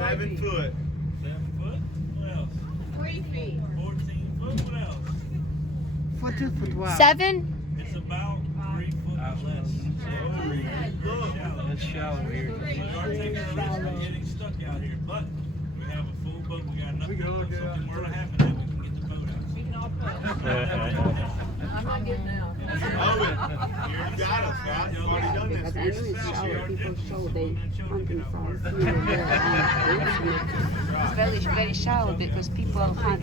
7 foot. 7 foot? What else? 3 feet. 14 foot? What else? 14 foot, wow. 7? It's about 3 foot less. Look. That's shallow here. We are taking a risk of getting stuck out here, but we have a full boat. We got enough people. If something were to happen, then we can get the boat out. We can all put. I'm not getting out. Oh, you already got us, Scott. You've already done this. Because I know it's shallow. People show they hunting from It's very, very shallow because people hunt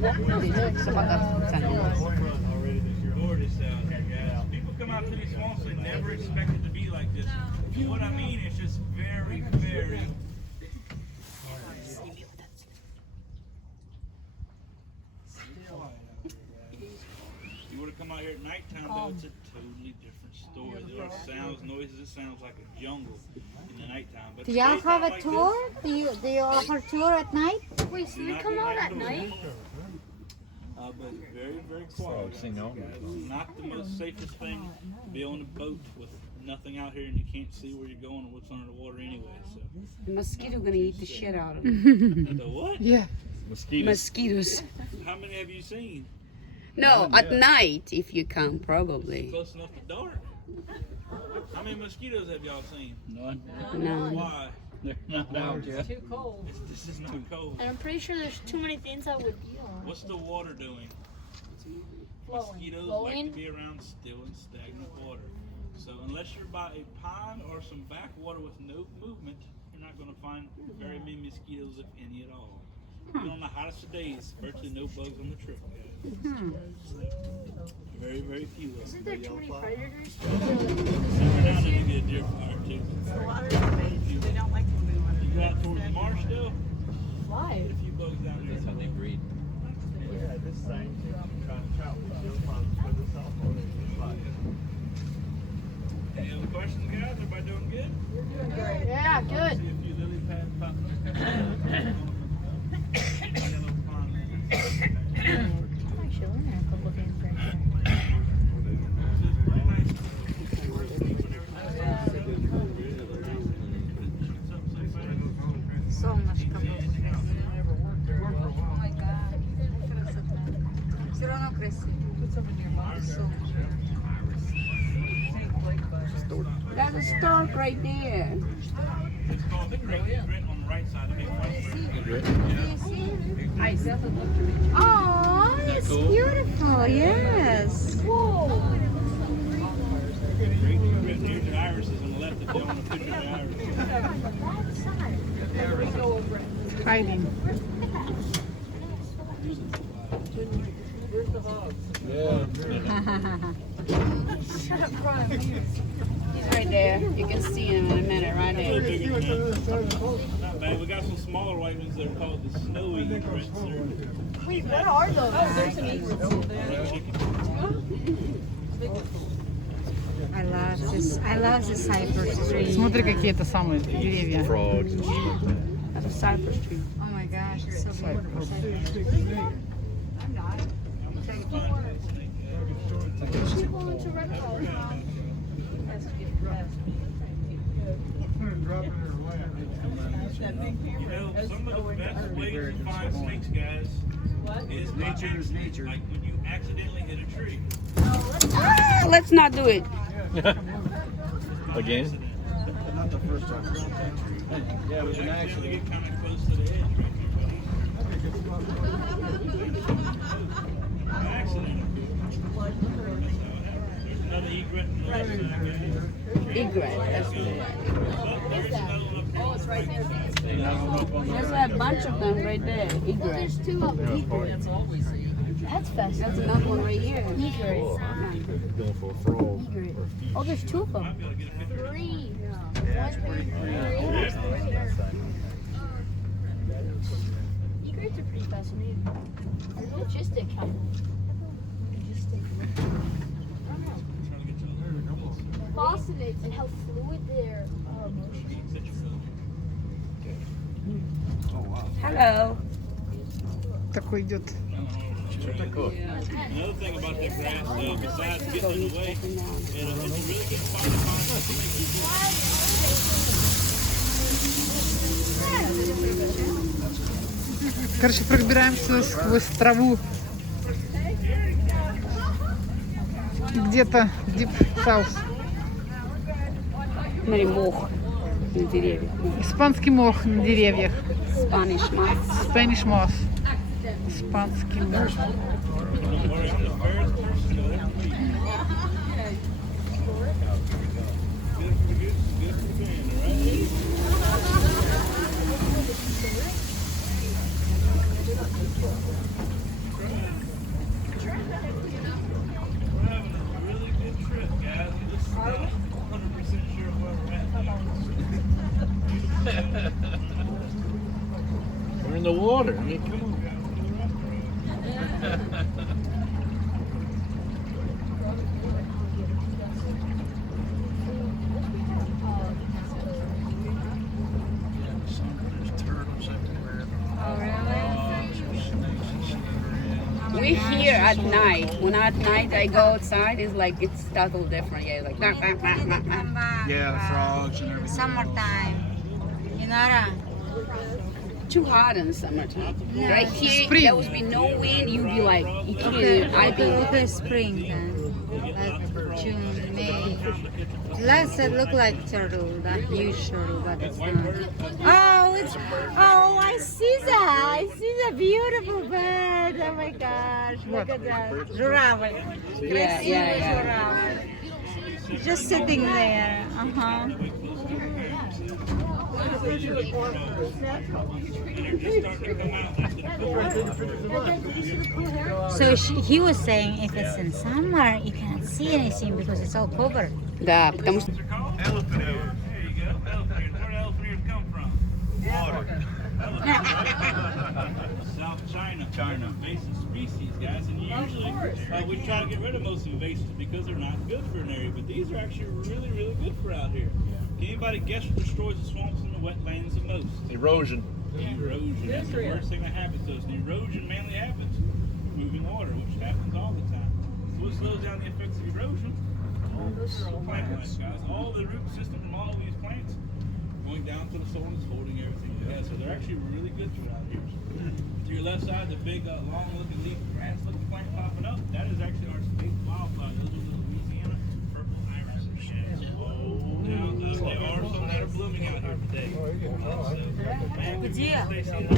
walk with it. So Gorgeous out here, guys. People come out to these swamps and never expect it to be like this. What I mean is just very, very. You were to come out here at nighttime, though, it's a totally different story. There are sounds, noises. It sounds like a jungle in the nighttime. But Do y'all have a like tour? Do you offer tour at night? Wait, so you come out at night? But very, very quiet. Not the most safest thing to be on a boat with nothing out here and you can't see where you're going or what's under the water anyway. So. the mosquito gonna eat the shit out of them. The what? Yeah. Mosquitoes. How many have you seen? No, at night if you come, probably. Close enough to dark. How many mosquitoes have y'all seen? None. No. Why? They're not out yet. Too cold. This is not cold. And I'm pretty sure there's too many things that would be on. What's the water doing? Mosquitoes like Flowing? to be around still and stagnant water. So unless you're by a pond or some backwater with no movement, you're not going to find very many mosquitoes, if any at all. Even on the hottest of days, virtually no bugs on the trip, guys. Very, very few of them. Isn't there too many predators? Every now and then you get a deer fire too. They don't like to move on You go out towards the marsh still? Why? Get a few bugs down there. That's how they breed. Yeah, this thing, trying to trout with this one, put this off on it. Any other questions, guys? Everybody doing good? Yeah, good. See a few lily pads popping up. Yellow pond. I'm actually learning a couple things right here. So much couple. Все равно красиво. That's a stork right there. It's called the grit on the right side. The big white grit. Oh, it's beautiful. Yes. Whoa. Here's the irises on the left. If you want a picture of the irises. Hiding. He's right there. You can see him in a minute, right A little there. bigger than that. Not bad. We got some smaller white ones that are called the snowy egrets. Wait, what are those? Oh, there's some egrets over there. I love this cypress tree. Смотри, какие это самые деревья. Frogs and stuff like that. That's a cypress tree. Oh my gosh, it's so beautiful. You know, some of the best ways to find snakes, guys, is nature is nature. Like when you accidentally hit a tree. Ah, let's not do it. Again? Not the first time. Yeah, it was an Accidentally accident. get kind of close to the edge right there, buddy. Accident. There's another egret in the left side, guys. Egret. That's There's another one up here. Oh, it's right there. There's a bunch of them right there. Egret. There's two of them. That's always a That's fascinating. That's another one right here. Egret. Going for a frog. Egret. Oh, there's two of them. Might be able to get a picture. Three. Egrets are pretty fascinating. They're majestic, kind of. Majestic. I don't know. Trying to get to the Fascinates and how fluid their emotions. Hello. Такой идет. Another thing about that grass, though, besides getting in the way, it's a really good spot to find. Короче, пробираемся сквозь траву. Где-то Deep South. Смотри, мох на деревьях. Испанский мох на деревьях. Spanish moss. Spanish moss. Испанский мох. We're in the water. I mean, come on. There's turtles everywhere. We're here at night. When at night I go outside, it's like it's totally different. Yeah, like bah, bah, bah, bah, bah. Yeah, the frogs and everything. Summertime. Inara. Too hot in the summertime. Yeah. Right here, Spring. there would be no wind. You'd be like, you can't. Okay, I'd be. okay, spring then. Like June, May. Last it looked like turtle, that huge turtle, but it's not. Oh, I see that. I see the beautiful bird. Oh my gosh, look at that. Giraffe. Yeah, yeah. Giraffe. Just sitting there. Uh-huh. So he was saying if it's in summer, you cannot see anything because it's all covered. Да, потому что Elephant ear. There you go. Elephant ears. Where do elephant ears come from? Water. South China. Invasive species, guys. And usually we try to get rid of most invasives because they're not good for an area. But these are actually really, really good for out here. Can anybody guess what destroys the swamps and the wetlands the most? Erosion. Erosion. That's the worst thing that happens to us. And erosion mainly happens moving water, which happens all the time. So what slows down the effects of erosion? All those plant life, guys. All the root system from all of these plants going down to the soil is holding everything together. So they're actually really good for out here. To your left side, the big, long-looking leaf grass-looking plant popping up, that is actually our state wildflower. Those are the Louisiana purple iris. Now, there are some that are blooming out here today.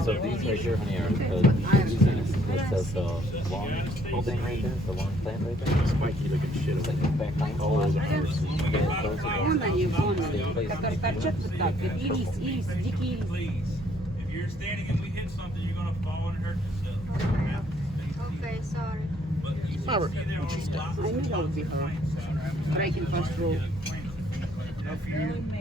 So these right here, honey, are that's the long thing right there, the long plant right there. Spiky looking shit. It's like the back line. All those are hers. вон они, которые торчат вот так. Ирис, дикий ирис. Please, if you're standing and we hit something, you're going to fall and hurt yourself. Okay, sorry. But you see there are lots I knew that would be her. Breaking first rule.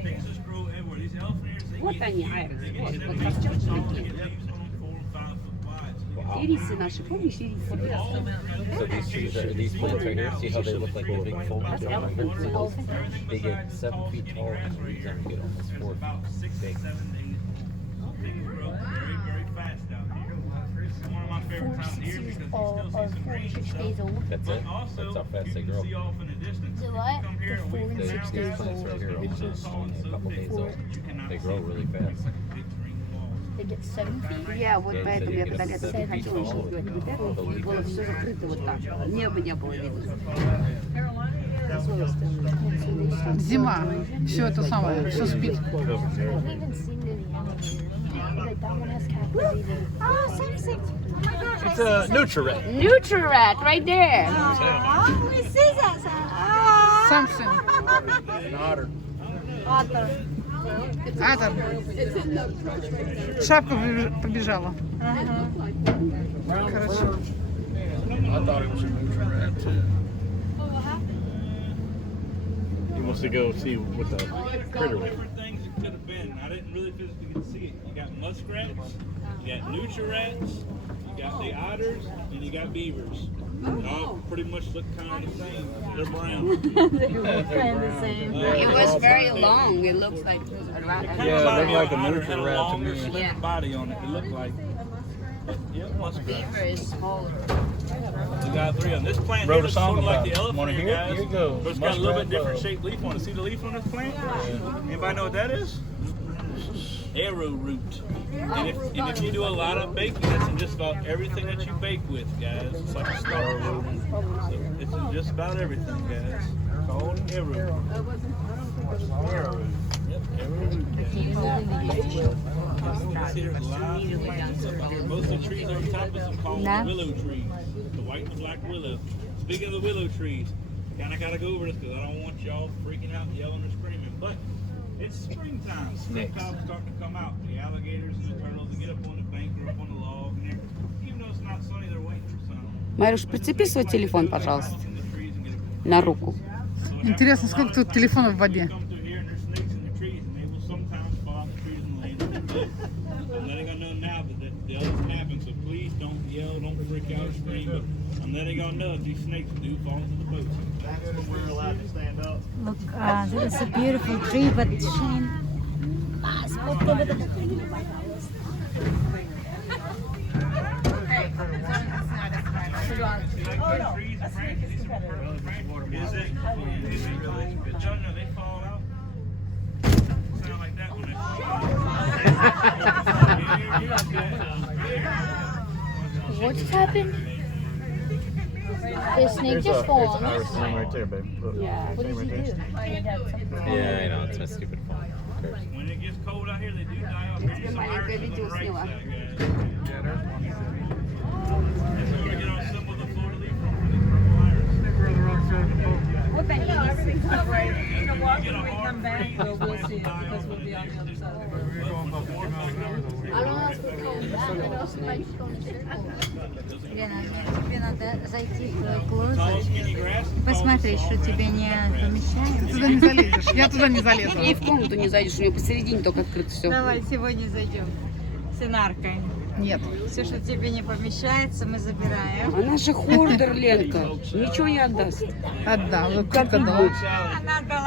Things just grow everywhere. These elephant ears, they Вот get они, huge. айрис. They get Вот, 7 вот feet торчат tall, they такие. get leaves on them 4 and 5 foot wide. So Ирисы наши, помнишь, ирисы? So these trees are these plants right here. See how they look like the big foam? That's elephant. They get 7 feet tall and the leaves on them get almost 4 about 6 feet big. 7 days. Things grow very, very fast out here. It's one of my favorite times of year because you still see some green stuff. That's But it. also, That's how fast you they can grow. see off in the distance. Do If you what? come here a week from These now, plants right here, it's it's so only a couple days old. you cannot They see grow it. really fast. Big green walls. They get 7 feet. Я вот Yeah, поэтому so я they когда get лето 7 feet приходила, tall. сейчас говорю, вот это вот было все закрыто вот так. Неба не было видно. Зима. Все это самое. Все спит. I haven't even seen any alligators. Like that one has captivated. Oh, something. Oh my gosh. It's a Nutri-Rat. Nutri-Rat right there. Oh, we see that. Oh. Something. An otter. Otter. Атор. Шапка побежала. Короче. I thought it was a Nutri-Rat too. He wants to go see what the critter was. Different things it could have been. I didn't really physically get to see it. You got muskrats, you got nutri-rats, you got the otters, and you got beavers. They all pretty much look kind of the same. They're brown. Kind of same. It was very long. It looks like a rat. Yeah, Reminded they me like of a an otter. It had nutri-rat to longer, me. slimmer Yeah. body on it. It looked like. Yeah, muskrat. Beaver is smaller. We got 3 of them. This plant Wrote here a is song sort of like about the it. elephant Wanna ear, hear it? guys, Here you go. but it's got a little bit Muskrat different love. shaped leaf on it. See the leaf on this plant? Anybody know what that is? arrowroot. And if you do a lot of baking, it's in just about everything that you bake with, guys. It's like a starter. So it's in just about everything, guys. Called arrowroot. Yep, arrowroot. Most of the trees on top of some called willow trees. The white and the black willow. Speaking of the willow trees, kind of got to go over this because I don't want y'all freaking out, yelling, or screaming. But it's springtime. Springtime's starting to come out. The alligators and the turtles, they get up on the bank or up on the log. And even though it's not sunny, they're waiting for sun. Марюш, прицепи свой телефон, пожалуйста, на руку. Интересно, сколько тут телефонов в воде? I'm letting y'all know now that the others happen, so please don't yell, don't freak out or scream. But I'm letting y'all know that these snakes do fall into the boat. That's when we're allowed to stand up. Look, this is a beautiful tree, but Shane. Is it really? No, they fall out. Sound like that when they fall What just happened? The snake just fell on There's us. an Irish right there, babe. Look, Yeah. What did right you there. do? Yeah, I know. It's my stupid phone. When it gets cold out here, they do die off. There's some irises on the right side, guys. That's where we get our symbol, the Florida leaf from, for these purple irises. What that means? You get a hard freeze, Well, we'll it's see, die because off we'll in be the on the other side of the But when the warm weather comes, I don't know if we're going back. I know somebody's going to circle. Лена, тебе надо зайти в tall, клозет. skinny grass. Посмотри, что тебе не помещается. Туда не залезешь. Я туда не залезу. И в комнату не зайдешь, у нее посередине только открыто все. Давай сегодня зайдем с инаркой. Нет. Все, что тебе не помещается, мы забираем. Она же хордер, Ленка. Ничего не отдаст. Отдам. Вот как отдала. Она дала